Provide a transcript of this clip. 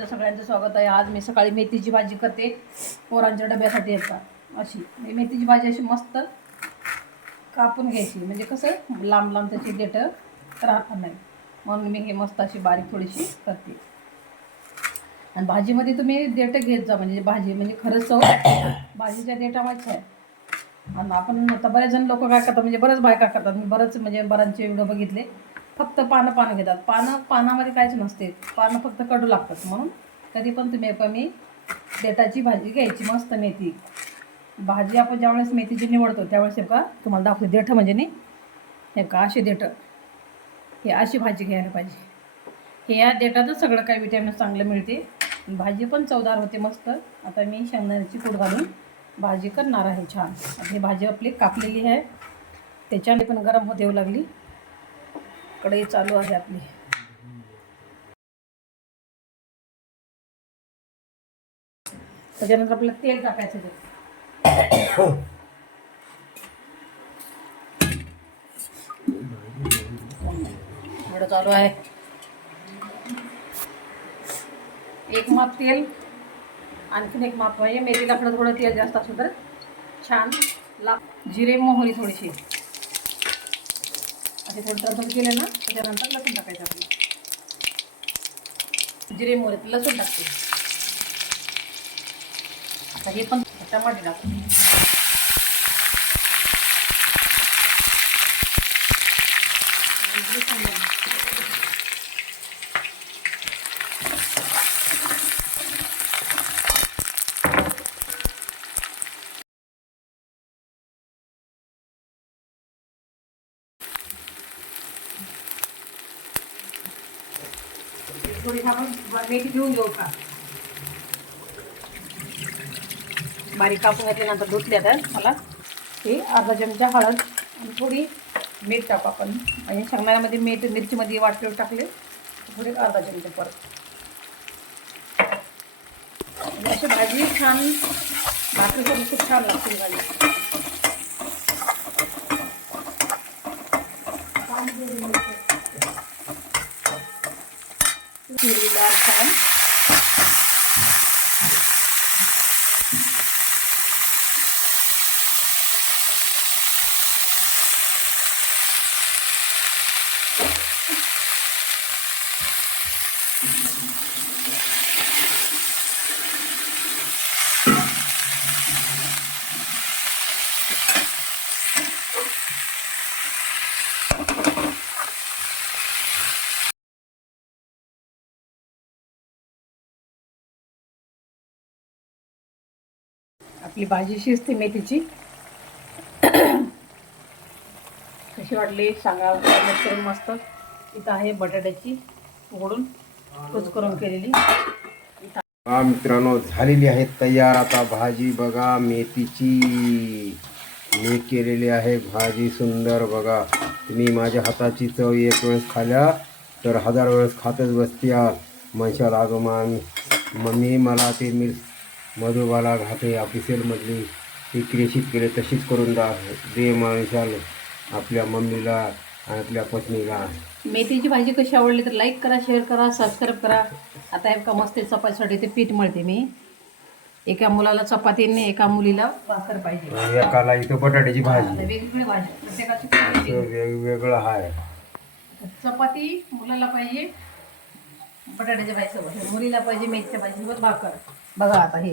तुमचं सगळ्यांचं स्वागत आहे. आज मी सकाळी मेथीची भाजी करते पोरांच्या डब्यासाठी. येतात अशी मेथीची भाजी अशी मस्त कापून घ्यायची, म्हणजे कसं लांब लांब त्याची देठं राहणार नाही, म्हणून मी हे मस्त अशी बारीक थोडीशी करते. आणि भाजीमध्ये तुम्ही देठं घेत जा, म्हणजे भाजी म्हणजे खरंच चव भाजीच्या देठामध्ये आहे. आणि आपण आता बरेच जण लोक काय करतात, म्हणजे बरेच बायका करतात, मी बरंच म्हणजे बरांचे व्हिडिओ बघितले, फक्त पानं घेतात. पानामध्ये काहीच नसते, पानं फक्त कडू लागतात. म्हणून कधी पण तुम्ही कमी देठाची भाजी घ्यायची. मस्त मेथी भाजी आपण ज्यावेळेस मेथीची निवडतो त्यावेळेस हे का तुम्हाला दाखवते. देठं म्हणजे नाही हे का अशी देठं, हे अशी भाजी घ्यायला पाहिजे. हे या देठातच सगळं काही विटॅमिन चांगलं मिळते, भाजी पण चवदार होते मस्त. आता मी शेंगदाण्याची कूट घालून भाजी करणार आहे छान. ही भाजी आपली कापलेली आहे, त्याच्याने पण गरम होत येऊ लागली. कढई चालू आहे आपली. त्याच्यानंतर आपल्याला तेल टाकायचं. एवढं चालू आहे. एक माप तेल, आणखीन एक माप पाहिजे. मेथीला थोडं तेल जास्त असलं तर छान जिरे मोहरी थोडीशी असे थोडं तडतड केलं ना, त्याच्यानंतर लसूण टाकायचं. आपलं जिरे मोहरी लसूण टाकते. आता हे पण टमाटे टाकतो. थोडी आपण मेथी घेऊन घेऊ का, बारीक कापून घेतल्यानंतर धुतल्या. तर मला हे अर्धा चमचा हळद आणि थोडी मीठ टाकू आपण. आणि शेंगदाण्यामध्ये मीठ मिरचीमध्ये वाटलेलं टाकले थोडे अर्धा चमचा परत. अशी भाजी छान भाकरीसोबत खूप छान लागते भाजी. हिरवीगार छान आपली भाजी शिजते मेथीची. कशी वाटली सांगा करून. मस्त इथं आहे बटाट्याची उघडून कुच करून केलेली. मित्रांनो झालेली आहे तयार. आता भाजी बघा मेथीची मी केलेली आहे भाजी. सुंदर बघा. तुम्ही माझ्या हाताची चव एक वेळेस खाल्या तर 1000 वेळेस खातच बसत्याल. म्हणशाल अगं मम्मी मला ते मधुबाला घाटे ऑफिशियलमधली ती रेसिपी केली तशीच करून दे म्हणशाल आपल्या मम्मीला आणि आपल्या पत्नीला. मेथीची भाजी कशी आवडली तर लाईक करा, शेअर करा, सबस्क्राईब करा. आता हे का मस्त चपातीसाठी ते पीठ मळते मी. एका मुलाला चपातीने एका मुलीला भाकर पाहिजे. एकाला इथं बटाट्याची भाजी. वेगवेगळी भाजी प्रत्येकाची वेगवेगळं आहे. चपाती मुलाला पाहिजे बटाट्याच्या भाजीसोबत, मुलीला पाहिजे मेथीच्या भाजीसोबत भाकर. बघा आता हे